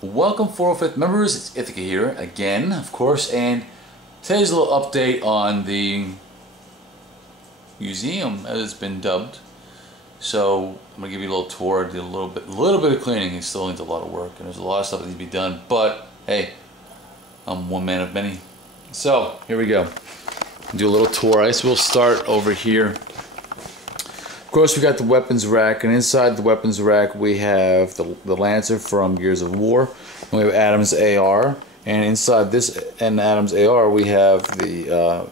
Welcome 405th members, it's Ithaca here again, of course, and today's a little update on the museum as it's been dubbed. So I'm gonna give you a little tour, did a little bit of cleaning. It still needs a lot of work and there's a lot of stuff that needs to be done, but hey, I'm one man of many. So here we go. Do a little tour. I guess we'll start over here. Of course, we got the weapons rack, and inside the weapons rack we have the Lancer from Gears of War. And we have Adam's AR, and inside this and Adam's AR we have the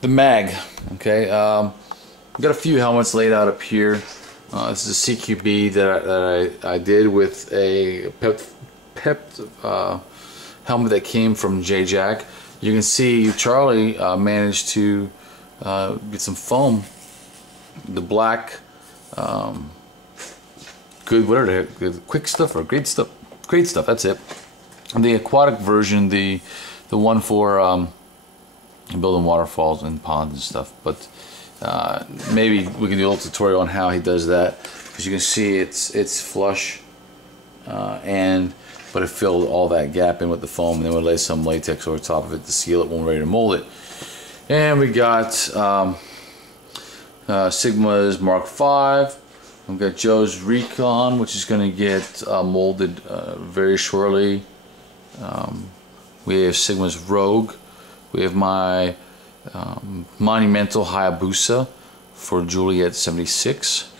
the mag. Okay, we got a few helmets laid out up here. This is a CQB that I did with a PEP helmet that came from J-Jack. You can see Charlie managed to get some foam, the black, good, whatever the heck, the quick stuff or great stuff, that's it. And the aquatic version, the one for building waterfalls and ponds and stuff, but maybe we can do a little tutorial on how he does that, because you can see it's flush, but it filled all that gap in with the foam, and then we'll lay some latex over top of it to seal it when we're ready to mold it. And we got Sigma's Mark V. We've got Joe's Recon, which is going to get molded very shortly. We have Sigma's Rogue. We have my Monumental Hayabusa for Juliet 76.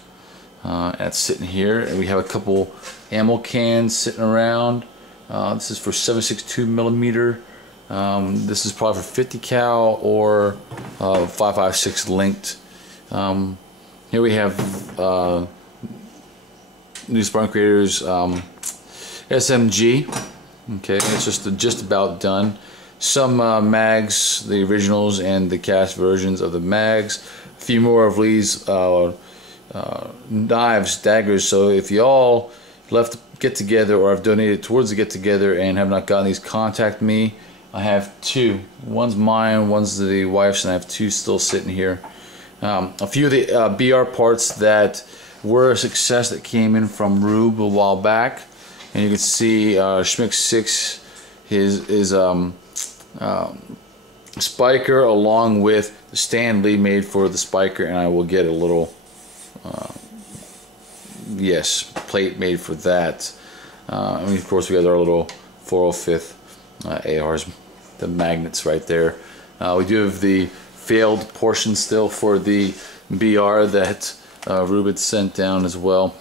That's sitting here. And we have a couple ammo cans sitting around. This is for 7.62 millimeter. This is probably for 50 cal or 5.56 linked. Here we have New Spartan Creators SMG. Okay, it's just about done. Some mags, the originals and the cast versions of the mags. A few more of Lee's knives, daggers. So if y'all left get together or have donated towards the get together and have not gotten these, contact me. I have two. One's mine, one's the wife's, and I have two still sitting here. A few of the BR parts that were a success that came in from Rube a while back, and you can see Schmick 6, his spiker, along with the stand Lee made for the spiker, and I will get a little plate made for that. I mean, of course, we got our little 405th ARs, the magnets right there. We do have the failed portion still for the BR that Rube sent down as well.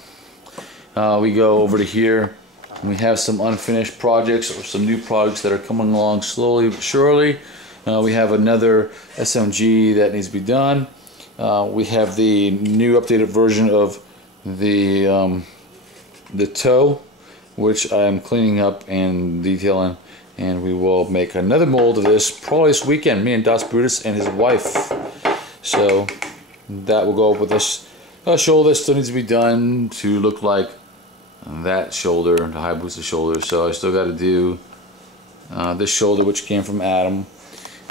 We go over to here, and we have some unfinished projects or some new projects that are coming along slowly but surely. We have another SMG that needs to be done. We have the new updated version of the toe, which I am cleaning up and detailing, and we will make another mold of this probably this weekend, me and Das Brutus and his wife. So that will go up with this shoulder that still needs to be done to look like that shoulder, the Hayabusa shoulder. So I still got to do this shoulder, which came from Adam.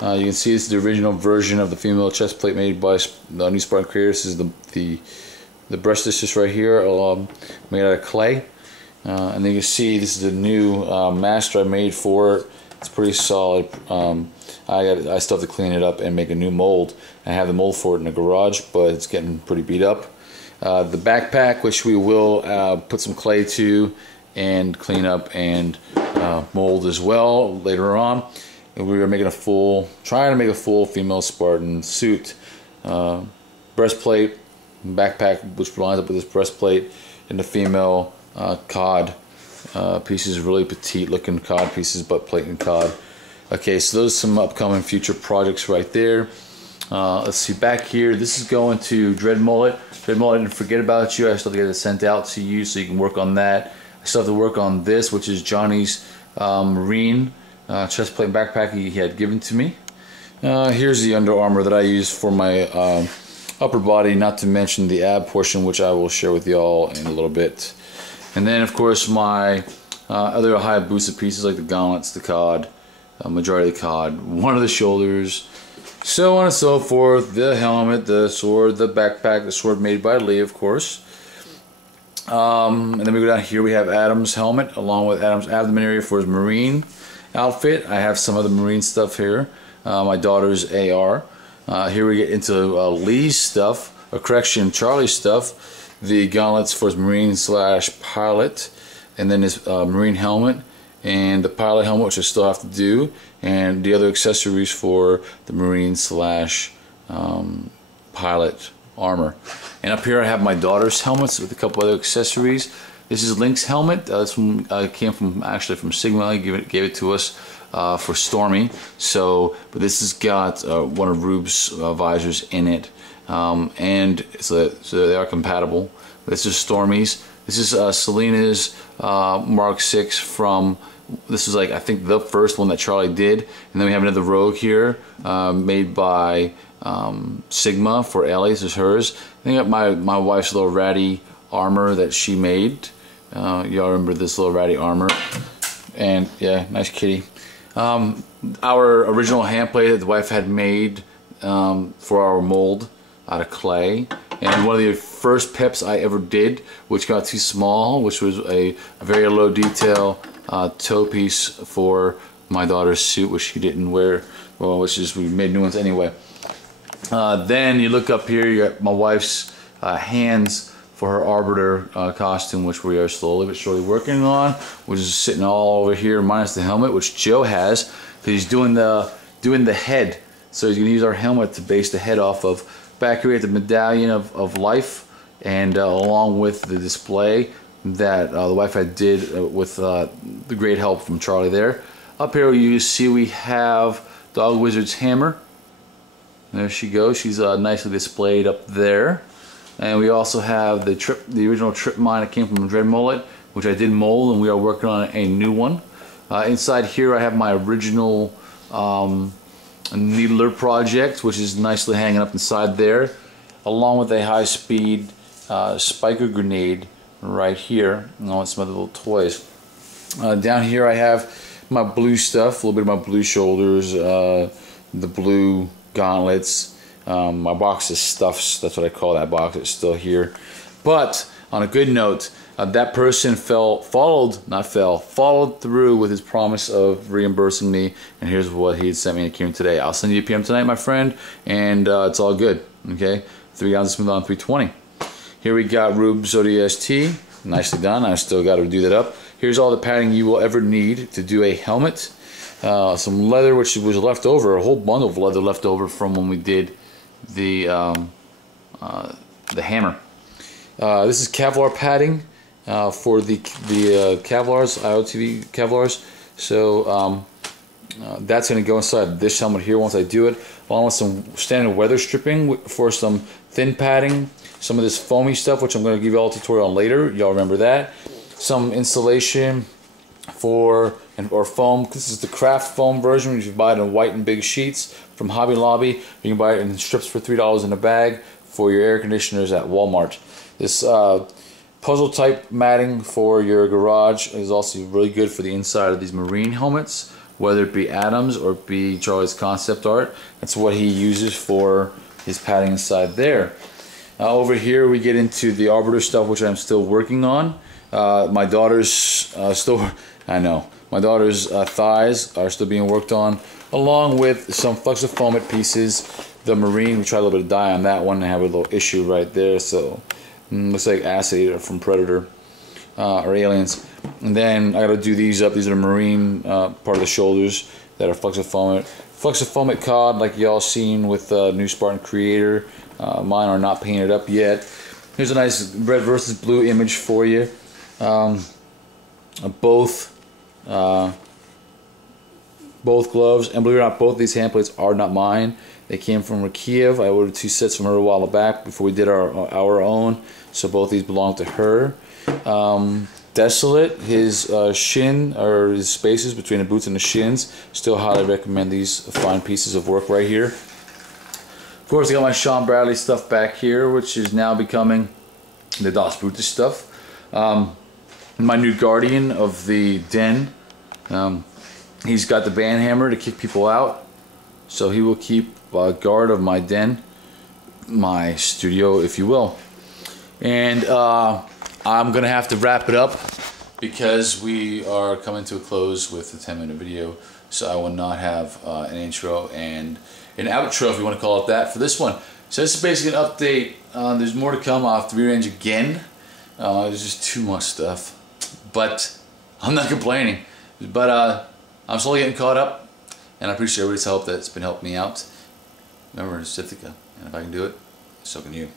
You can see this is the original version of the female chest plate made by the New Spartan Creators. This is the breast is just right here, made out of clay. And then you can see this is the new master I made for it. It's pretty solid. I still have to clean it up and make a new mold. I have the mold for it in the garage, but it's getting pretty beat up. The backpack, which we will put some clay to and clean up and mold as well later on. And we are making trying to make a full female Spartan suit, breastplate, backpack, which lines up with this breastplate, and the female cod pieces, really petite looking cod pieces, butt plate and cod. Okay, so those are some upcoming future projects right there. Let's see, back here, this is going to Dread Mullet. Dread Mullet, didn't forget about you. I still have to get it sent out to you so you can work on that. I still have to work on this, which is Johnny's Marine chest plate and backpack he had given to me. Here's the Under Armour that I use for my upper body, not to mention the ab portion, which I will share with y'all in a little bit. And then, of course, my other Hayabusa pieces like the gauntlets, the cod, majority of the cod, one of the shoulders, so on and so forth, the helmet, the sword, the backpack, the sword made by Lee, of course. And then we go down here, we have Adam's helmet along with Adam's abdomen area for his Marine outfit. I have some other Marine stuff here. My daughter's AR. Here we get into Lee's stuff, correction, Charlie's stuff. The gauntlets for his Marine / pilot, and then his Marine helmet, and the pilot helmet, which I still have to do, and the other accessories for the Marine / pilot armor. And up here I have my daughter's helmets with a couple other accessories. This is Link's helmet. This one came from Sigma. He gave it to us for Stormy. So, but this has got one of Rube's visors in it, and so they are compatible. This is Stormy's. This is Selena's Mark 6 from. This is like, I think, the first one that Charlie did, and then we have another Rogue here made by Sigma for Ellie. This is hers. I think my wife's little ratty armor that she made. Y'all remember this little ratty armor? And yeah, nice kitty. Our original hand plate that the wife had made for our mold out of clay. And one of the first pips I ever did, which got too small, which was a very low detail toe piece for my daughter's suit, which she didn't wear. Well, which is, we made new ones anyway. Then you look up here, you got my wife's hands for her Arbiter costume, which we are slowly but surely working on, which is sitting all over here, minus the helmet, which Joe has, because he's doing the head. So he's going to use our helmet to base the head off of. Back here we have the medallion of life, and along with the display that the wife I did with the great help from Charlie there. Up here you see we have Dog Wizard's hammer. There she goes. She's nicely displayed up there. And we also have the original Trip Mine that came from Dread Mullet, which I did mold, and we are working on a new one. Inside here I have my original Needler project, which is nicely hanging up inside there, along with a high-speed spiker grenade right here, along with some other little toys. Down here I have my blue stuff, a little bit of my blue shoulders, the blue gauntlets, my box of stuffs. That's what I call that box. It's still here. But on a good note, that person followed through with his promise of reimbursing me, and here's what he had sent me in a PM today. I'll send you a PM tonight, my friend, and it's all good. Okay, 3 ounces smooth on 320. Here we got Rube's ODST, nicely done. I still got to do that up. Here's all the padding you will ever need to do a helmet. Some leather, which was left over, a whole bundle of leather left over from when we did the hammer. This is Kevlar padding for the Kevlars, IOTV Kevlars. So that's going to go inside this helmet here once I do it, along with some standard weather stripping for some thin padding, some of this foamy stuff, which I'm going to give you all a tutorial on later. Y'all remember that. Some insulation for or foam. This is the craft foam version, which you buy it in white and big sheets from Hobby Lobby. You can buy it in strips for $3 in a bag for your air conditioners at Walmart. This puzzle type matting for your garage is also really good for the inside of these Marine helmets, whether it be Adam's or be Charlie's concept art. That's what he uses for his padding inside there. Over here we get into the Arbiter stuff, which I'm still working on. My daughter's my daughter's thighs are still being worked on, along with some Flexifoam pieces. The Marine, we tried a little bit of dye on that one and have a little issue right there, so looks like Acid Eater from Predator or Aliens. And then I got to do these up. These are Marine part of the shoulders that are Flexifoam. Flexifoam cod, like y'all seen with New Spartan Creator. Mine are not painted up yet. Here's a nice red versus blue image for you. Both gloves, and believe it or not, both these hand plates are not mine. They came from Rakiev. I ordered 2 sets from her a while back before we did our own, so both these belong to her. Desolate, his shin, or his spaces between the boots and the shins, still highly recommend these fine pieces of work right here. Of course, I got my Sean Bradley stuff back here, which is now becoming the Das Brutus stuff. My new guardian of the den, he's got the band hammer to kick people out, so he will keep guard of my den, my studio, if you will. And I'm gonna have to wrap it up because we are coming to a close with the 10-minute video. So I will not have an intro and an outro, if you want to call it that, for this one. So this is basically an update. There's more to come. I'll have to rearrange again. There's just too much stuff, but I'm not complaining. But I'm slowly getting caught up, and I appreciate everybody's help that's been helping me out. Remember, it's Ithaca, and if I can do it, so can you.